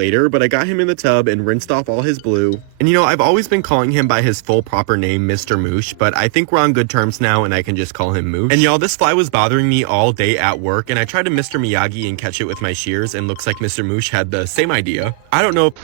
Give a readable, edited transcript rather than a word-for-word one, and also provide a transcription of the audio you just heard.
later, but I got him in the tub and rinsed off all his blue. And you know, I've always been calling him by his full proper name, Mr. Moosh, but I think we're on good terms now and I can just call him Moosh. And y'all, this fly was bothering me all day at work, and I tried to Mr. Miyagi and catch it with my shears, and looks like Mr. Moosh had the same idea. I don't know.